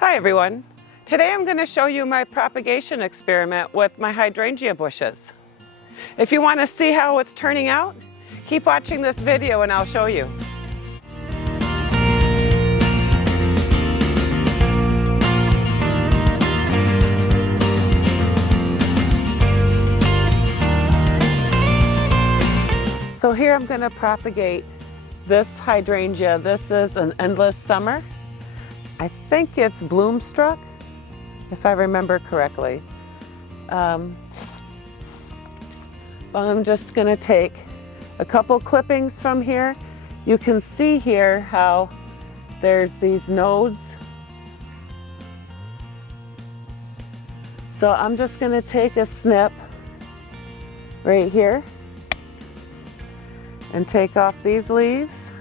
Hi everyone. Today I'm going to show you my propagation experiment with my hydrangea bushes. If you want to see how it's turning out, keep watching this video and I'll show you. So here I'm going to propagate this hydrangea. This is an endless summer. I think it's bloomstruck, if I remember correctly. Well, I'm just going to take a couple clippings from here. You can see here how there's these nodes. So I'm just going to take a snip right here and take off these leaves.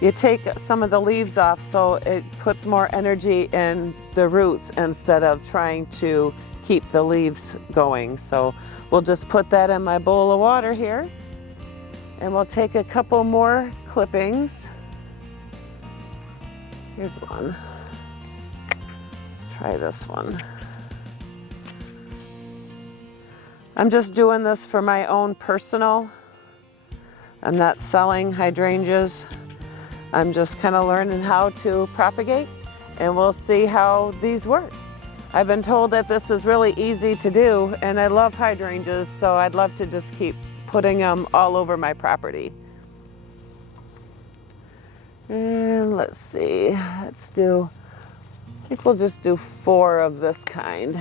You take some of the leaves off so it puts more energy in the roots instead of trying to keep the leaves going. So we'll just put that in my bowl of water here, and we'll take a couple more clippings. Here's one. Let's try this one. I'm just doing this for my own personal. I'm not selling hydrangeas. I'm just kind of learning how to propagate, and we'll see how these work. I've been told that this is really easy to do, and I love hydrangeas, so I'd love to just keep putting them all over my property. And let's see, I think we'll just do 4 of this kind.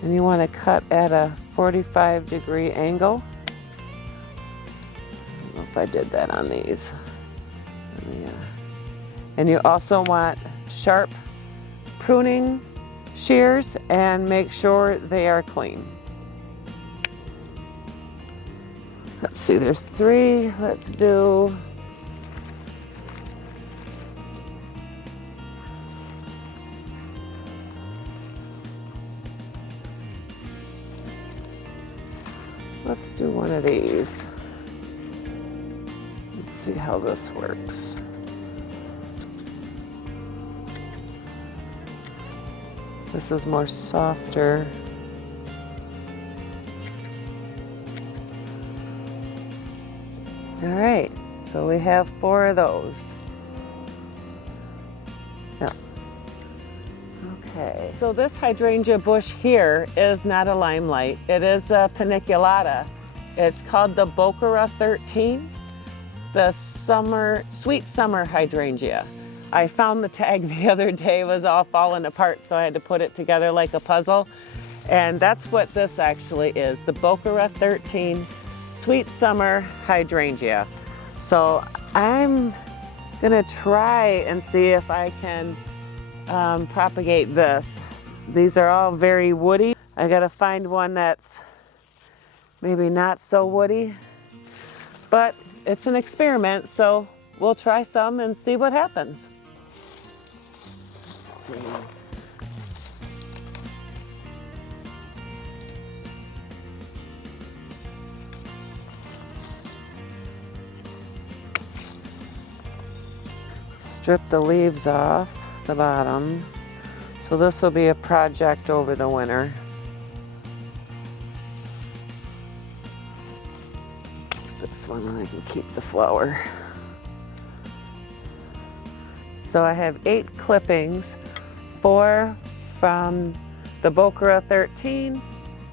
And you want to cut at a 45-degree angle. I don't know if I did that on these. And you also want sharp pruning shears and make sure they are clean. Let's see, there's 3. Let's do one of these. Let's see how this works. This is more softer. All right, so we have 4 of those. Yeah. Okay, so this hydrangea bush here is not a limelight. It is a paniculata. It's called the Boca 13, the sweet summer hydrangea. I found the tag the other day, it was all falling apart, so I had to put it together like a puzzle. And that's what this actually is, the Boca 13 sweet summer hydrangea. So I'm gonna try and see if I can propagate this. These are all very woody. I gotta find one that's maybe not so woody, but it's an experiment, so we'll try some and see what happens. Let's see. Strip the leaves off the bottom. So this will be a project over the winter. This one I can keep the flower. So I have 8 clippings, 4 from the Boca 13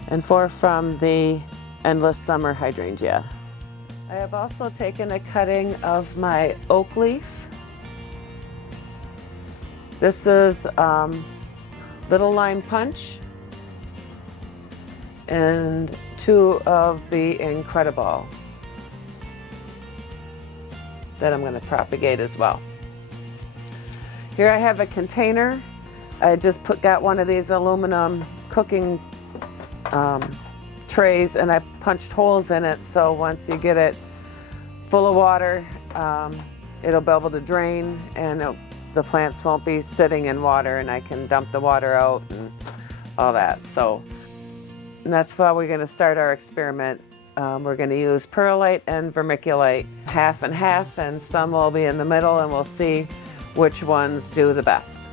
and 4 from the endless summer hydrangea. I have also taken a cutting of my oak leaf. This is Little Lime Punch and 2 of the Incredible that I'm going to propagate as well. Here I have a container. I just got one of these aluminum cooking trays and I punched holes in it, so once you get it full of water, it'll be able to drain, and the plants won't be sitting in water, and I can dump the water out and all that. So and that's why we're going to start our experiment. We're going to use perlite and vermiculite, half and half, and some will be in the middle, and we'll see which ones do the best.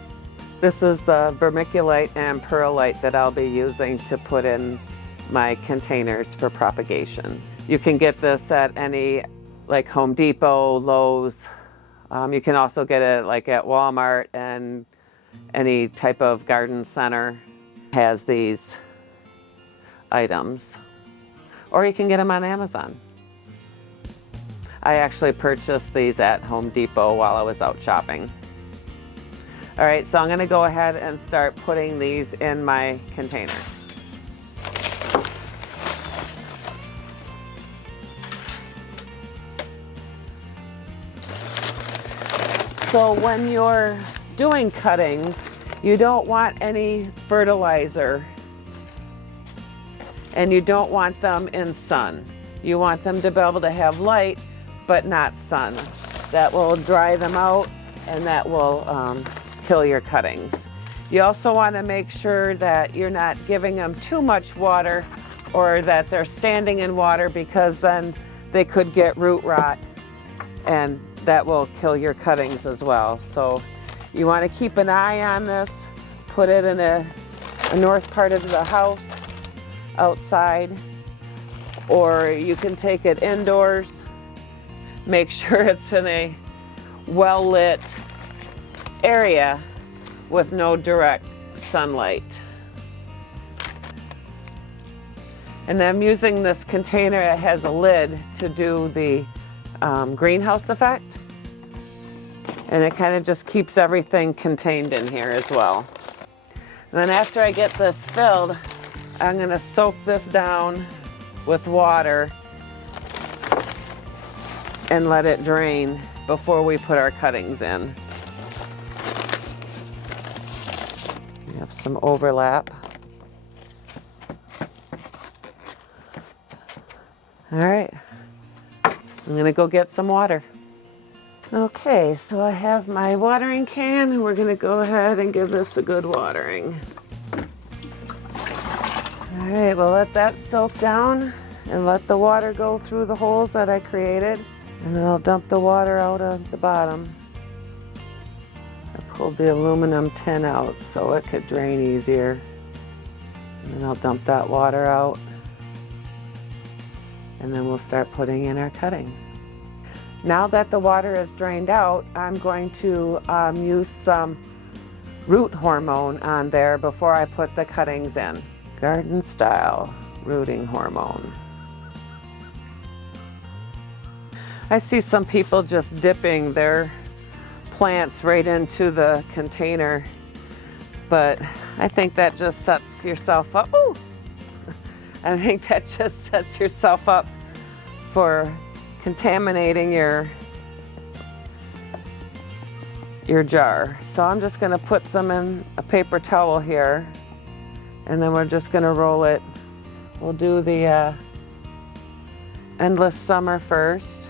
This is the vermiculite and perlite that I'll be using to put in my containers for propagation. You can get this at any, like Home Depot, Lowe's. You can also get it like at Walmart, and any type of garden center has these items. Or you can get them on Amazon. I actually purchased these at Home Depot while I was out shopping. All right, so I'm gonna go ahead and start putting these in my container. So when you're doing cuttings, you don't want any fertilizer, and you don't want them in sun. You want them to be able to have light, but not sun. That will dry them out, and that will kill your cuttings. You also want to make sure that you're not giving them too much water, or that they're standing in water, because then they could get root rot, and that will kill your cuttings as well. So you want to keep an eye on this. Put it in a north part of the house, outside, or you can take it indoors. Make sure it's in a well-lit area with no direct sunlight. And I'm using this container that has a lid to do the greenhouse effect. And it kind of just keeps everything contained in here as well. And then after I get this filled, I'm gonna soak this down with water and let it drain before we put our cuttings in. We have some overlap. All right, I'm gonna go get some water. Okay, so I have my watering can, and we're gonna go ahead and give this a good watering. All right, we'll let that soak down and let the water go through the holes that I created, and then I'll dump the water out of the bottom. I pulled the aluminum tin out so it could drain easier, and then I'll dump that water out, and then we'll start putting in our cuttings. Now that the water is drained out, I'm going to use some root hormone on there before I put the cuttings in. Garden style rooting hormone. I see some people just dipping their plants right into the container, but I think that just sets yourself up. Ooh! I think that just sets yourself up for contaminating your jar. So I'm just gonna put some in a paper towel here, and then we're just gonna roll it. We'll do the endless summer first.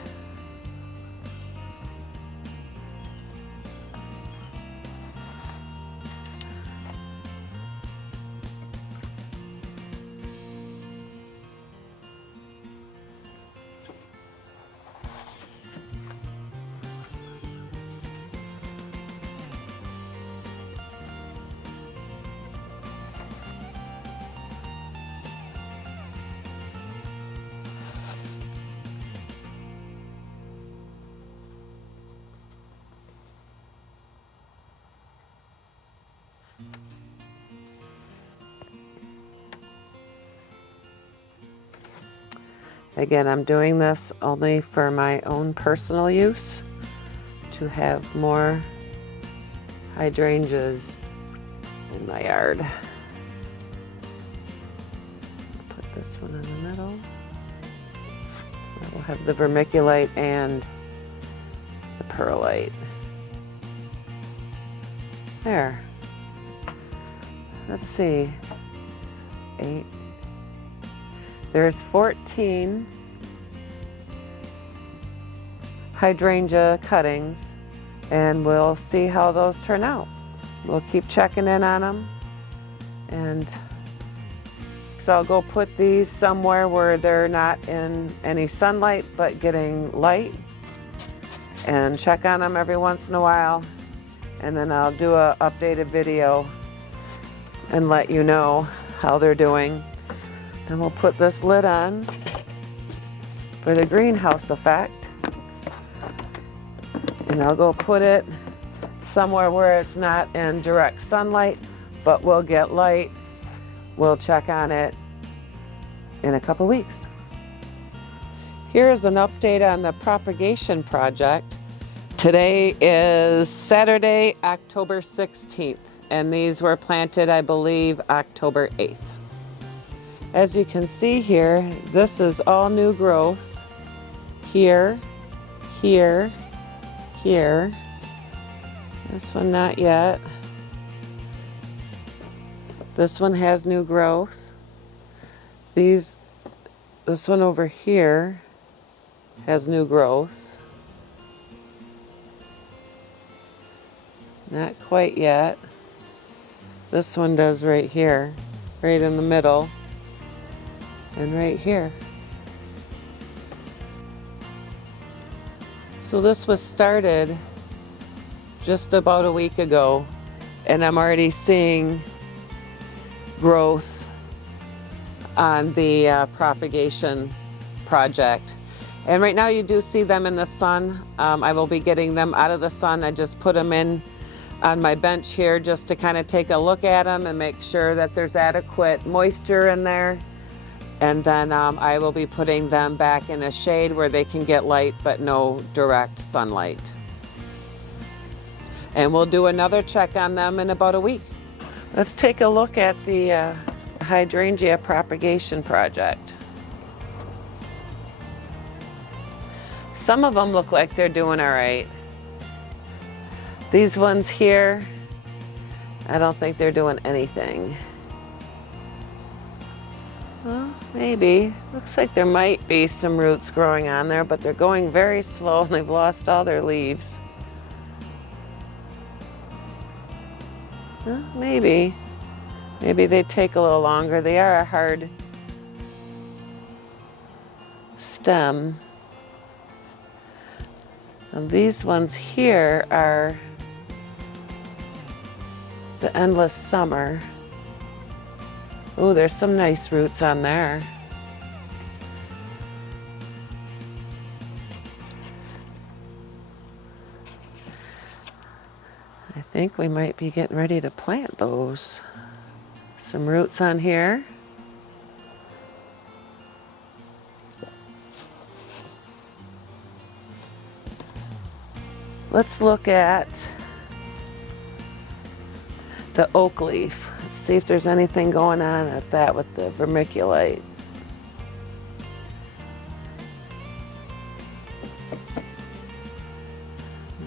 Again, I'm doing this only for my own personal use, to have more hydrangeas in my yard. Put this one in the middle. So we'll have the vermiculite and the perlite. There. Let's see. 8, There's 14 hydrangea cuttings, and we'll see how those turn out. We'll keep checking in on them, and so I'll go put these somewhere where they're not in any sunlight but getting light, and check on them every once in a while, and then I'll do an updated video and let you know how they're doing. Then we'll put this lid on for the greenhouse effect, and I'll go put it somewhere where it's not in direct sunlight but we'll get light. We'll check on it in a couple weeks. Here is an update on the propagation project. Today is Saturday, October 16th, and these were planted, I believe, October 8th. As you can see here, this is all new growth. Here, here, here. This one not yet. This one has new growth. This one over here has new growth. Not quite yet. This one does right here, right in the middle, and right here. So this was started just about a week ago, and I'm already seeing growth on the propagation project. And right now you do see them in the sun. I will be getting them out of the sun. I just put them in on my bench here just to kind of take a look at them and make sure that there's adequate moisture in there. And then I will be putting them back in a shade where they can get light but no direct sunlight. And we'll do another check on them in about a week. Let's take a look at the hydrangea propagation project. Some of them look like they're doing all right. These ones here, I don't think they're doing anything. Well, maybe. Looks like there might be some roots growing on there, but they're going very slow and they've lost all their leaves. Well, maybe they take a little longer. They are a hard stem. And these ones here are the endless summer. Oh, there's some nice roots on there. I think we might be getting ready to plant those. Some roots on here. Let's look at the oak leaf. Let's see if there's anything going on at that with the vermiculite.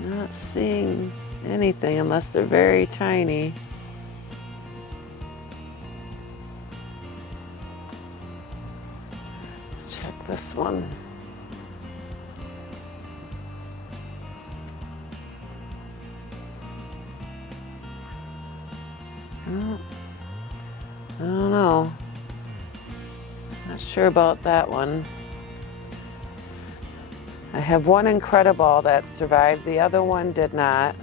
Not seeing anything unless they're very tiny. Let's check this one. Oh, I don't know. Not sure about that one. I have one Incredible that survived. The other one did not.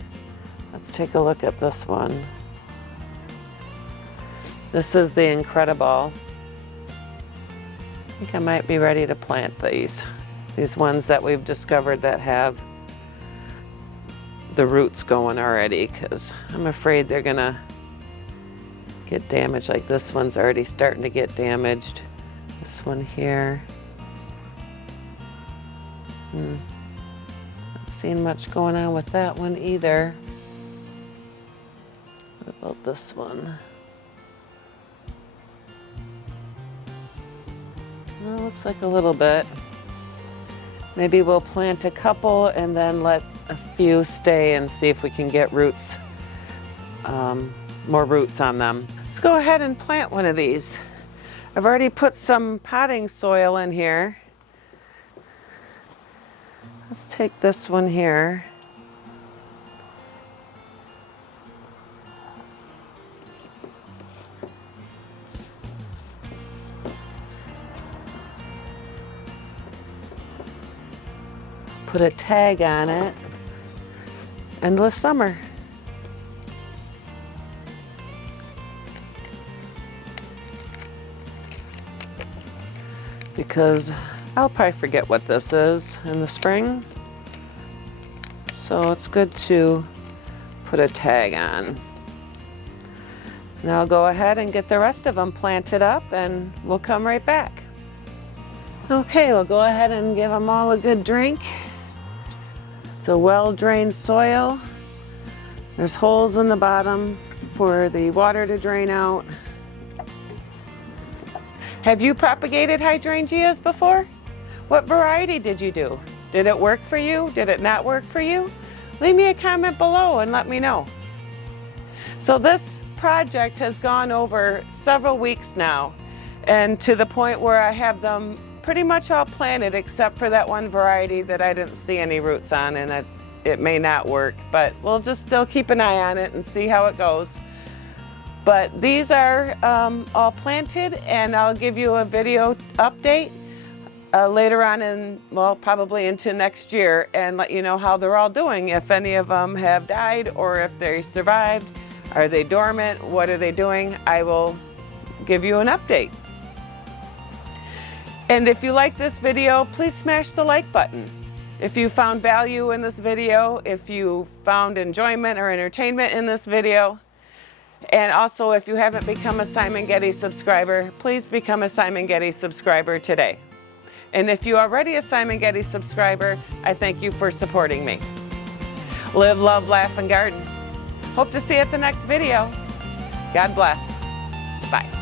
Let's take a look at this one. This is the Incredible. I think I might be ready to plant these. These ones that we've discovered that have the roots going already, because I'm afraid they're gonna get damaged. Like this one's already starting to get damaged. This one here. Not seeing much going on with that one either. What about this one? Well, looks like a little bit. Maybe we'll plant a couple and then let a few stay and see if we can get roots, more roots on them. Let's go ahead and plant one of these. I've already put some potting soil in here. Let's take this one here. Put a tag on it. Endless summer. Because I'll probably forget what this is in the spring. So it's good to put a tag on. And I'll go ahead and get the rest of them planted up and we'll come right back. Okay, we'll go ahead and give them all a good drink. It's a well-drained soil. There's holes in the bottom for the water to drain out. Have you propagated hydrangeas before? What variety did you do? Did it work for you? Did it not work for you? Leave me a comment below and let me know. So this project has gone over several weeks now, and to the point where I have them pretty much all planted except for that one variety that I didn't see any roots on, and it may not work, but we'll just still keep an eye on it and see how it goes. But these are all planted, and I'll give you a video update later on in, well, probably into next year, and let you know how they're all doing. If any of them have died or if they survived, are they dormant, what are they doing? I will give you an update. And if you like this video, please smash the like button. If you found value in this video, if you found enjoyment or entertainment in this video, and also if you haven't become a Simongetti subscriber, please become a Simongetti subscriber today. And if you're already a Simongetti subscriber, I thank you for supporting me. Live, love, laugh, and garden. Hope to see you at the next video. God bless. Bye.